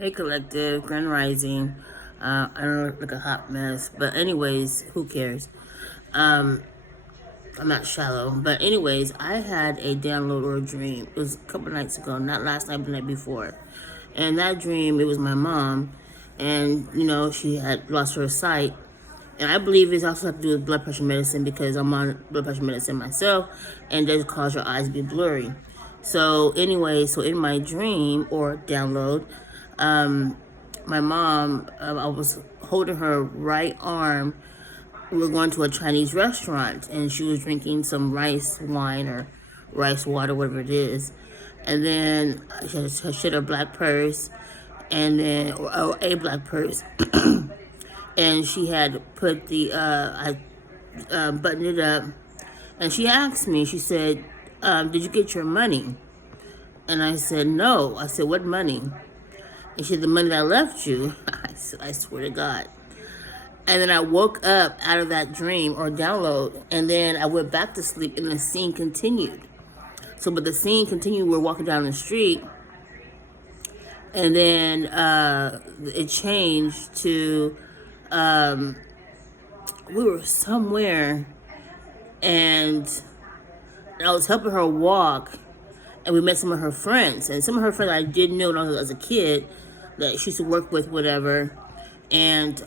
Hey Collective, Grand Rising. I don't look like a hot mess, but anyways, who cares? Um, I'm not shallow, but anyways, I had a download or a dream. It was a couple nights ago, not last night, but the night before. And that dream, it was my mom, and she had lost her sight. And I believe it's also have to do with blood pressure medicine because I'm on blood pressure medicine myself, and it does cause your eyes to be blurry. So anyway, so in my dream or download, um, my mom, I was holding her right arm. We were going to a Chinese restaurant, and she was drinking some rice wine or rice water, whatever it is. And then she had a black purse, and then or a black purse, and she had put the I buttoned it up, and she asked me. She said, "Did you get your money?" And I said, "No." I said, "What money?" And she said, "The money that I left you." I said, "I swear to God." And then I woke up out of that dream or download, and then I went back to sleep, and the scene continued. So, but the scene continued. We're walking down the street, and then it changed to we were somewhere, and I was helping her walk, and we met some of her friends, and some of her friends I did know when I was as a kid that she used to work with, whatever. And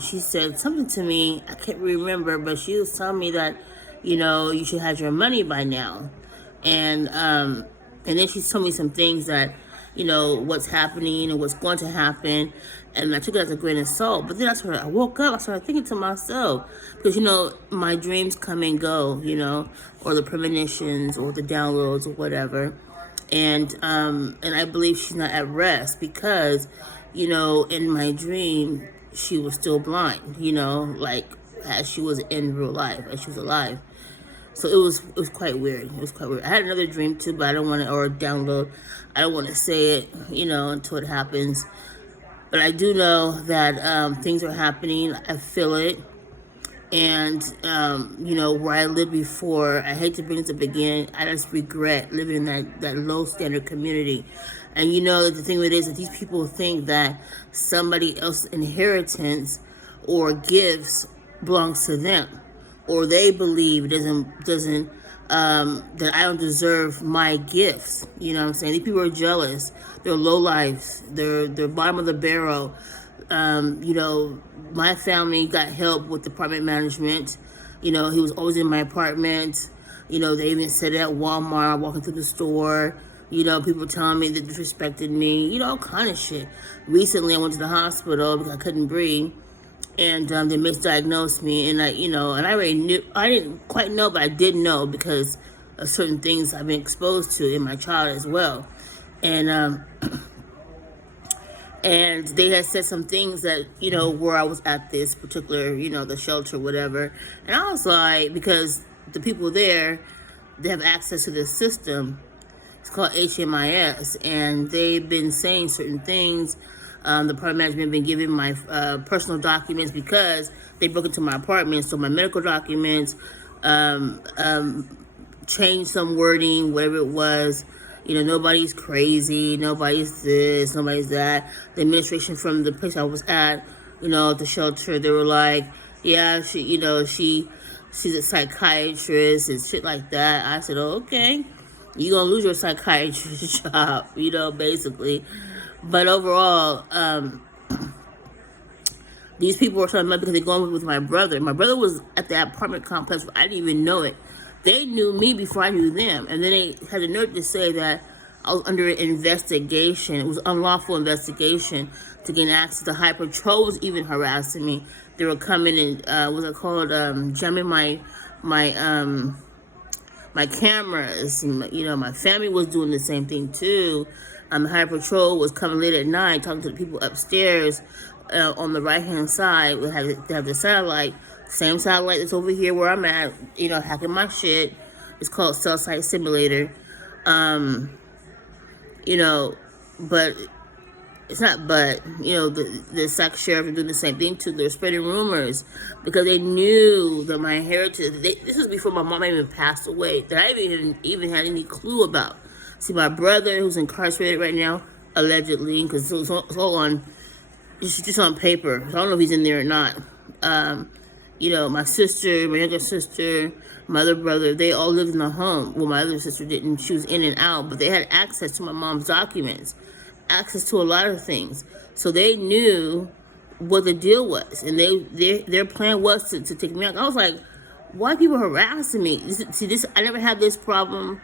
she said something to me. I can't remember, but she was telling me that, you should have your money by now. And then she told me some things that, what's happening and what's going to happen. And I took it as a grain of salt. But then I woke up, I started thinking to myself, because, my dreams come and go, or the premonitions or the downloads or whatever. And I believe she's not at rest because, in my dream, she was still blind, like as she was in real life, as she was alive. So it was quite weird. It was quite weird. I had another dream too, but I don't want to, or download. I don't want to say it, until it happens. But I do know that things are happening. I feel it. And, where I lived before, I hate to bring this up again, I just regret living in that low standard community. And the thing with it is that these people think that somebody else's inheritance or gifts belongs to them. Or they believe it doesn't that I don't deserve my gifts. You know what I'm saying? These people are jealous. They're low lives. They're bottom of the barrel. My family got help with apartment management. He was always in my apartment. They even said it at Walmart, walking through the store. People telling me that disrespected me, all kind of shit. Recently, I went to the hospital because I couldn't breathe. And they misdiagnosed me. And and I already knew, I didn't quite know, but I did know because of certain things I've been exposed to in my child as well. And, and they had said some things that, where I was at this particular, the shelter, whatever. And I was like, because the people there, they have access to this system. It's called HMIS. And they've been saying certain things. The apartment management been giving my personal documents because they broke into my apartment. So my medical documents, changed some wording, whatever it was. Nobody's crazy, nobody's this, nobody's that. The administration from the place I was at, the shelter, they were like, yeah, she's a psychiatrist and shit like that. I said, oh, okay, you're gonna lose your psychiatrist job, basically. But overall, these people were talking about because they're going with my brother. My brother was at the apartment complex. I didn't even know it. They knew me before I knew them. And then they had the nerve to say that I was under investigation. It was unlawful investigation to gain access. The High Patrol was even harassing me. They were coming and, what's it called, jamming my cameras. And, my family was doing the same thing too. High Patrol was coming late at night, talking to the people upstairs on the right-hand side. They have the satellite, same satellite that's over here where I'm at, hacking my shit. It's called Cell Site Simulator. But it's not but, the Sac Sheriff are doing the same thing too. They're spreading rumors because they knew that my heritage, this is before my mom even passed away, that I even had any clue about. See, my brother, who's incarcerated right now, allegedly, because it's all on, just on paper. So I don't know if he's in there or not. You know, my sister, my younger sister, my other brother, they all lived in the home. Well, my other sister didn't. She was in and out, but they had access to my mom's documents, access to a lot of things. So they knew what the deal was, and their plan was to take me out. I was like, why are people harassing me? See, this, I never had this problem,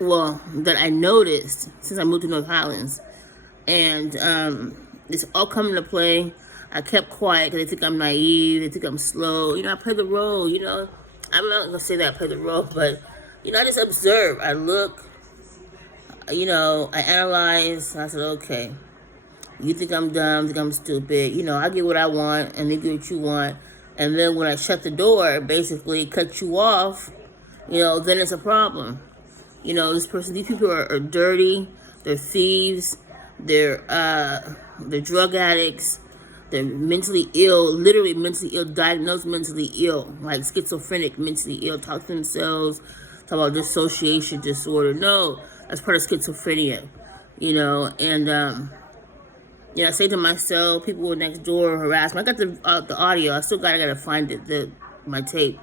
well, that I noticed since I moved to North Highlands. And it's all come into play. I kept quiet because they think I'm naive, they think I'm slow. You know, I play the role, you know. I'm not going to say that I play the role, but, you know, I just observe. I look, you know, I analyze. I said, okay, you think I'm dumb, think I'm stupid. You know, I get what I want, and they get what you want. And then when I shut the door, basically cut you off, you know, then it's a problem. You know, these people are dirty, they're thieves, they're drug addicts, they're mentally ill, literally mentally ill, diagnosed mentally ill, like schizophrenic, mentally ill, talk to themselves, talk about dissociation disorder. No, that's part of schizophrenia, you know. And you know, I say to myself, people were next door harass me. I got the audio. I gotta find it, my tape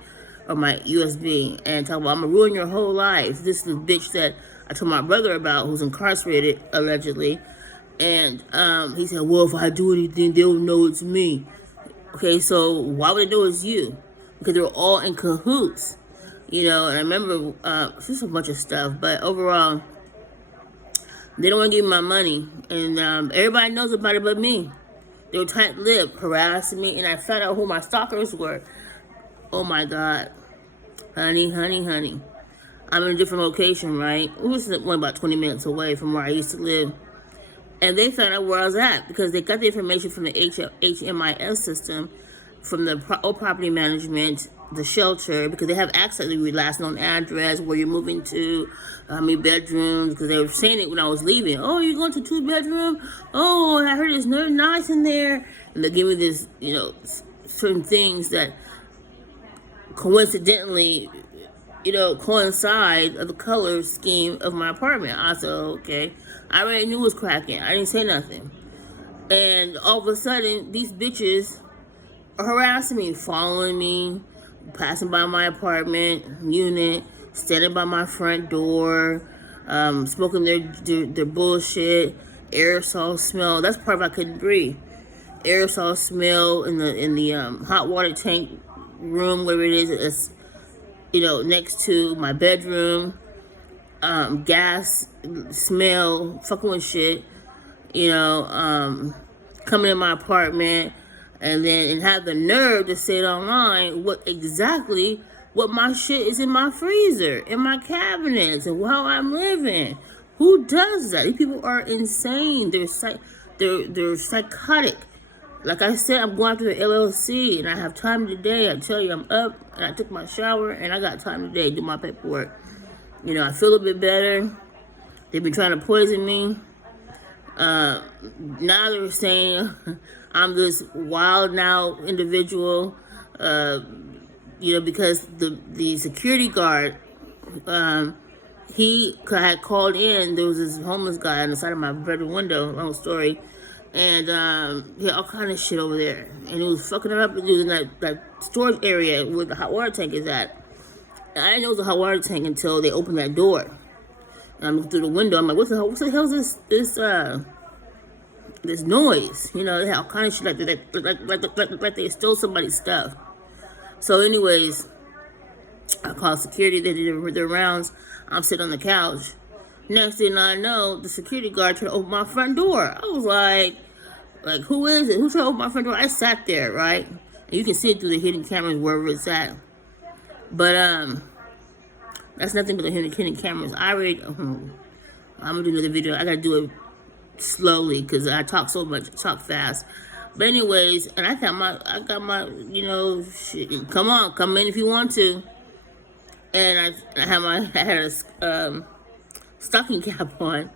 or my USB, and talk about, I'm gonna ruin your whole life. This is the bitch that I told my brother about, who's incarcerated allegedly. And he said, well, if I do anything, they'll know it's me. Okay, so why would they know it's you? Because they were all in cahoots, you know. And I remember just a bunch of stuff, but overall, they don't want to give me my money, and everybody knows about it but me. They were tight-lipped, harassing me, and I found out who my stalkers were. Oh my God, honey. I'm in a different location, right? It was only about 20 minutes away from where I used to live. And they found out where I was at because they got the information from the HMIS system, from the old property management, the shelter, because they have access to your last known address, where you're moving to, how many bedrooms, because they were saying it when I was leaving. Oh, you're going to 2-bedroom? Oh, I heard it's nice in there. And they give me this, you know, certain things that coincidentally, you know, coincide of the color scheme of my apartment. I said, okay. I already knew it was cracking. I didn't say nothing. And all of a sudden, these bitches are harassing me, following me, passing by my apartment unit, standing by my front door, smoking their bullshit, aerosol smell. That's part of I couldn't breathe. Aerosol smell in the hot water tank room, wherever it is, it's, you know, next to my bedroom. Gas smell, fucking with shit, you know, coming in my apartment, and have the nerve to say it online what my shit is in my freezer, in my cabinets, and how I'm living. Who does that? These people are insane. They're psychotic. Like I said, I'm going through the LLC, and I have time today. I tell you, I'm up, and I took my shower, and I got time today to do my paperwork. You know, I feel a bit better. They've been trying to poison me. Now they're saying I'm this wild now individual. You know, because the security guard, he had called in. There was this homeless guy on the side of my bedroom window. Long story. And he had all kind of shit over there. And he was fucking it up. It was in that storage area where the hot water tank is at. I didn't know it was a hot water tank until they opened that door. And I'm looking through the window. I'm like, what the hell is this noise? You know, they had all kind of shit like they stole somebody's stuff. So anyways, I called security. They did their rounds. I'm sitting on the couch. Next thing I know, the security guard tried to open my front door. I was like, who is it? Who tried to open my front door? I sat there, right? And you can see it through the hidden cameras wherever it's at. But that's nothing but the hidden cameras. I'm gonna do another video. I gotta do it slowly because I talk so much, talk fast. But anyways, and I got my, you know, shit. Come in if you want to. And I had a stocking cap on,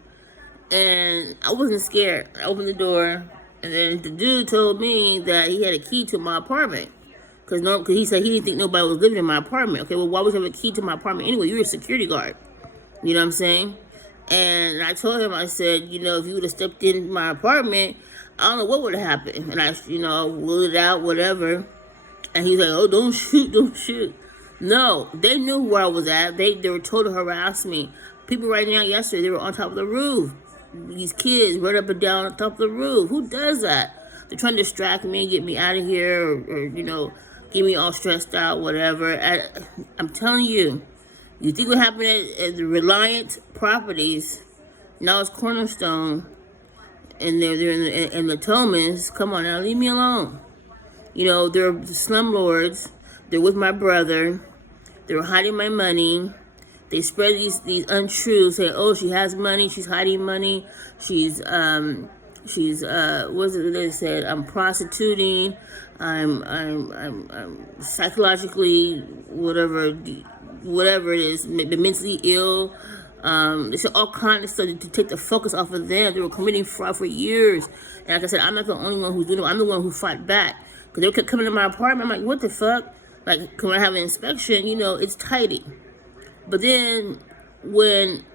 and I wasn't scared. I opened the door, and then the dude told me that he had a key to my apartment. Because he said he didn't think nobody was living in my apartment. Okay, well, why would you have a key to my apartment anyway? You're a security guard. You know what I'm saying? And I told him, I said, you know, if you would have stepped in my apartment, I don't know what would have happened. And I, you know, ruled it out, whatever. And he's like, oh, don't shoot, don't shoot. No, they knew where I was at. They were told to harass me. People right now, yesterday, they were on top of the roof. These kids run up and down on top of the roof. Who does that? They're trying to distract me, get me out of here, or you know, get me all stressed out, whatever. I'm telling you, you think what happened at the Reliant Properties, now it's Cornerstone, and they're in the Tomans. Come on now, leave me alone. You know, they're slumlords. They're with my brother. They were hiding my money. They spread these untruths, saying, "Oh, she has money. She's hiding money. She's what's it they said? I'm prostituting. I'm psychologically whatever it is, mentally ill." They said all kinds of stuff to take the focus off of them. They were committing fraud for years. And like I said, I'm not the only one who's doing it. I'm the one who fought back. Because they kept coming to my apartment. I'm like, what the fuck? Like, when I have an inspection, you know, it's tidy. But then when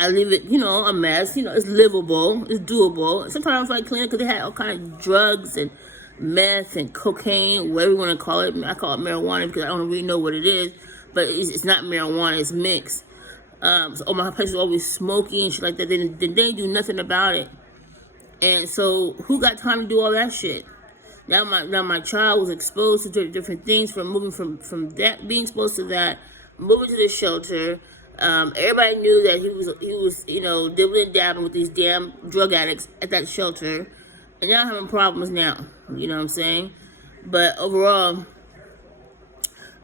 I leave it, you know, a mess, you know, it's livable, it's doable. Sometimes I like clean it because they had all kind of drugs and meth and cocaine, whatever you want to call it. I call it marijuana because I don't really know what it is. But it's not marijuana, it's mixed. So my place was always smoky and shit like that. Then they didn't do nothing about it. And so who got time to do all that shit? Now my child was exposed to different things from moving from that, being exposed to that, moving to the shelter. Everybody knew that he was you know, dibbling and dabbling with these damn drug addicts at that shelter. And now I'm having problems now. You know what I'm saying? But overall,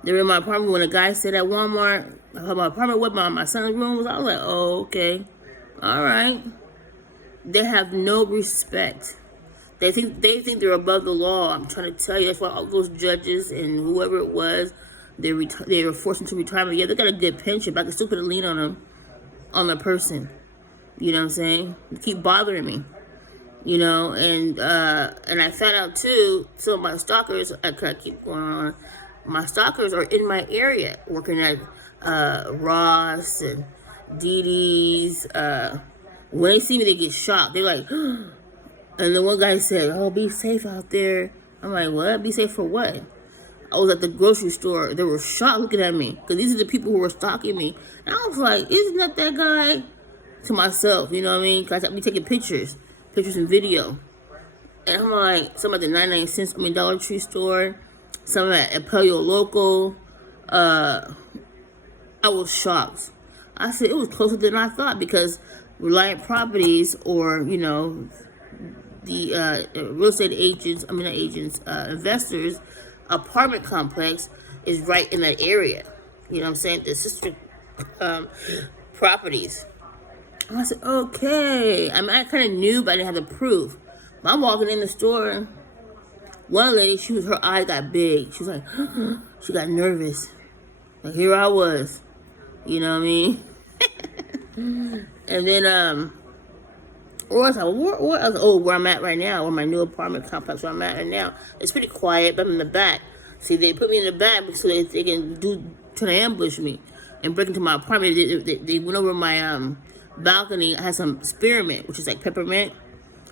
they were in my apartment when a guy said at Walmart, my apartment with my son's room was, I was like, oh, okay. All right. They have no respect. They think they're above the law. I'm trying to tell you. That's why all those judges and whoever it was, they were forced into retirement. Yeah, they got a good pension, but I can still put a lien on them, on the person. You know what I'm saying? They keep bothering me. You know, and I found out too. Some of my stalkers, I keep going on. My stalkers are in my area, working at Ross and Didi's. When they see me, they get shocked. They're like. And then one guy said, oh, be safe out there. I'm like, what? Be safe for what? I was at the grocery store. They were shocked looking at me. Because these are the people who were stalking me. And I was like, isn't that guy? To myself, you know what I mean? Because I be taking pictures and video. And I'm like, some at the 99 cents, Dollar Tree store. Some at Pelio Local. I was shocked. I said, it was closer than I thought. Because Reliant Properties or, you know, the real estate agents, investors, apartment complex is right in that area. You know what I'm saying? The sister properties. I said, okay. I mean, I kind of knew, but I didn't have the proof. But I'm walking in the store. One lady, her eye got big. She was like, she got nervous. Like, here I was. You know what I mean? And then, where I'm at right now, where my new apartment complex where I'm at right now. It's pretty quiet, but I'm in the back. See, they put me in the back so they can try to ambush me and break into my apartment. They went over my balcony. I had some spearmint, which is like peppermint,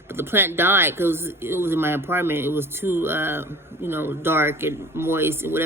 but the plant died because it was in my apartment. It was too, dark and moist and whatever.